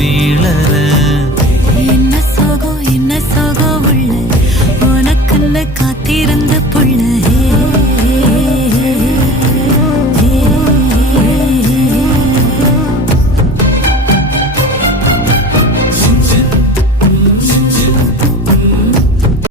മേള